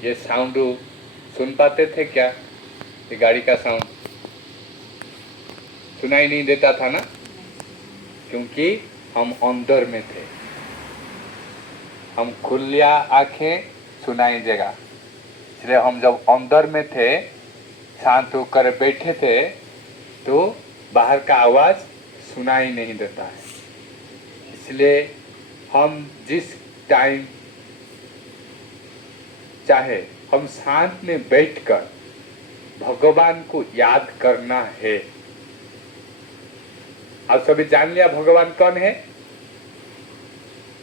ये साउंड सुन पाते थे क्या? ये गाड़ी का साउंड सुनाई नहीं देता था ना, क्योंकि हम अंदर में थे। हम खुलिया आंखें सुनाई देगा, इसलिए हम जब अंदर में थे, शांत होकर बैठे थे, तो बाहर का आवाज सुनाई नहीं देता है। इसलिए हम जिस टाइम चाहे हम शांत में बैठकर भगवान को याद करना है। आप सभी जान लिया भगवान कौन है।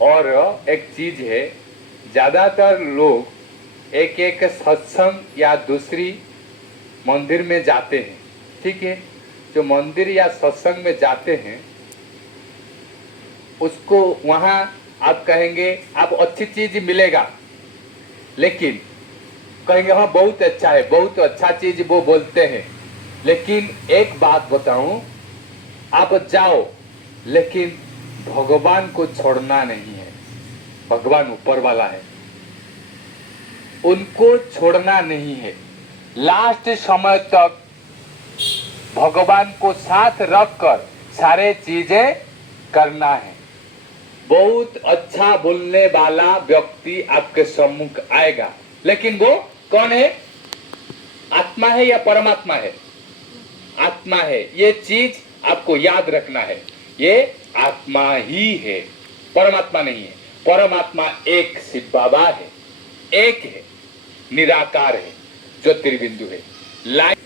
और एक चीज है, ज्यादातर लोग एक एक सत्संग या दूसरी मंदिर में जाते हैं, ठीक है। जो मंदिर या सत्संग में जाते हैं, उसको वहां आप कहेंगे आप अच्छी चीज मिलेगा, लेकिन कहेंगे हाँ बहुत अच्छा है, बहुत अच्छा चीज वो बोलते हैं। लेकिन एक बात बताऊं, आप जाओ, लेकिन भगवान को छोड़ना नहीं है। भगवान ऊपर वाला है, उनको छोड़ना नहीं है। लास्ट समय तक भगवान को साथ रखकर सारे चीजें करना है। बहुत अच्छा बोलने वाला व्यक्ति आपके सम्मुख आएगा, लेकिन वो कौन है? आत्मा है या परमात्मा है? आत्मा है। ये चीज आपको याद रखना है, ये आत्मा ही है, परमात्मा नहीं है। परमात्मा एक शिव बाबा है, एक है, निराकार है, ज्योतिर्बिंदु है। लाइट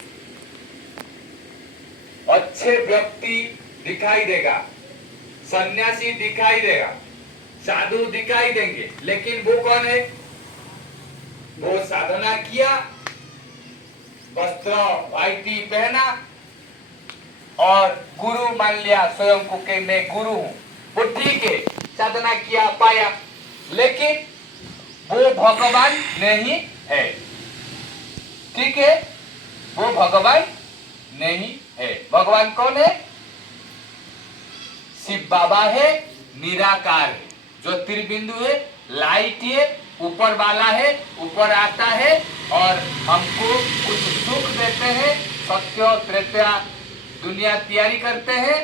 अच्छे व्यक्ति दिखाई देगा, सन्यासी दिखाई देगा, साधु दिखाई देंगे, लेकिन वो कौन है? वो साधना किया, वस्त्र वाइटी पहना और गुरु मान लिया स्वयं को कि मैं गुरु हूं। वो ठीक है, साधना किया, पाया, लेकिन वो भगवान नहीं है। ठीक है, वो भगवान नहीं है। भगवान कौन है? शिव बाबा है, निराकार है, ज्योतिर्बिंदु है, लाइट है, ऊपर वाला है, ऊपर आता है और हमको कुछ सुख देते हैं। सत्य त्रेता दुनिया तैयारी करते हैं,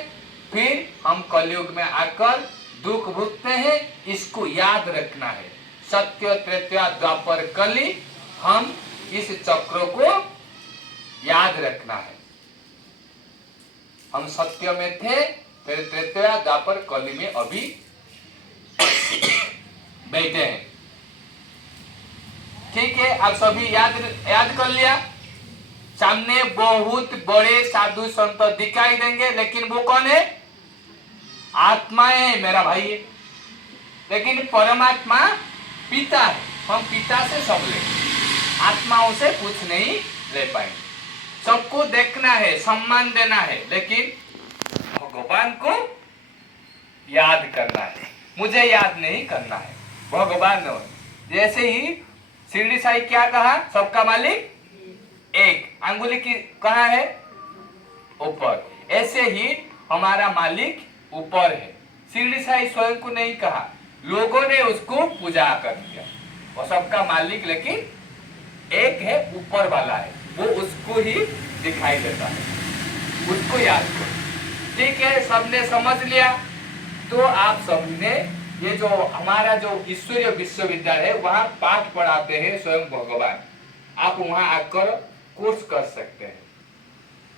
फिर हम कलयुग में आकर दुख भुगते हैं। इसको याद रखना है। सत्य त्रेता द्वापर कली, हम इस चक्र को याद रखना है। हम सत्य में थे, फिर त्रेता द्वापर कली में अभी बैठे हैं। ठीक है, आप सभी याद कर लिया। सामने बहुत बड़े साधु संत दिखाई देंगे, लेकिन वो कौन है? आत्मा है, मेरा भाई है। लेकिन परमात्मा पिता है, हम पिता से सब ले, आत्माओं से कुछ नहीं ले पाएंगे। सबको देखना है, सम्मान देना है, लेकिन भगवान को याद करना है। मुझे याद नहीं करना है, भगवान। जैसे ही शिरडी साई क्या कहा? सबका मालिक एक, अंगुली की कहाँ है? ऊपर। ऐसे ही हमारा मालिक ऊपर है। शिरडी साई स्वयं को नहीं कहा, लोगों ने उसको पूजा कर दिया। वो सबका मालिक लेकिन एक है, ऊपर वाला है, वो उसको ही दिखाई देता है, उसको याद करो। ठीक है, सबने समझ लिया। तो आप सबने ये जो हमारा जो ईश्वरीय विश्वविद्यालय है, वहां पाठ पढ़ाते हैं स्वयं भगवान। आप वहां आकर कोर्स कर सकते हैं,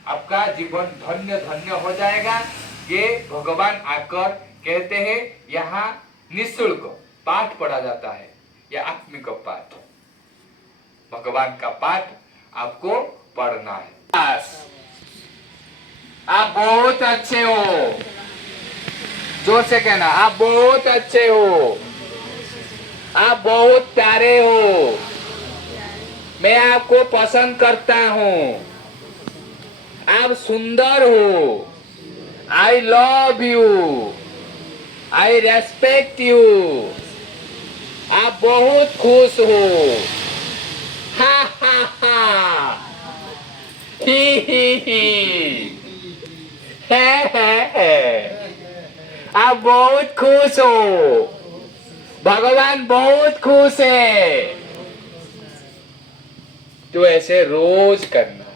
आपका जीवन धन्य धन्य हो जाएगा। ये भगवान आकर कहते हैं यहाँ निःशुल्क पाठ पढ़ा जाता है, यह आत्मिक पाठ, भगवान का पाठ आपको पढ़ना है। आप बहुत अच्छे हो, जोर से कहना, आप बहुत अच्छे हो, आप बहुत प्यारे हो, मैं आपको पसंद करता हूँ, आप सुंदर हो, I love you, I respect you, आप बहुत खुश हो, हा हा हा, ही है, आप बहुत खुश हो, भगवान बहुत खुश है। तो ऐसे रोज करना।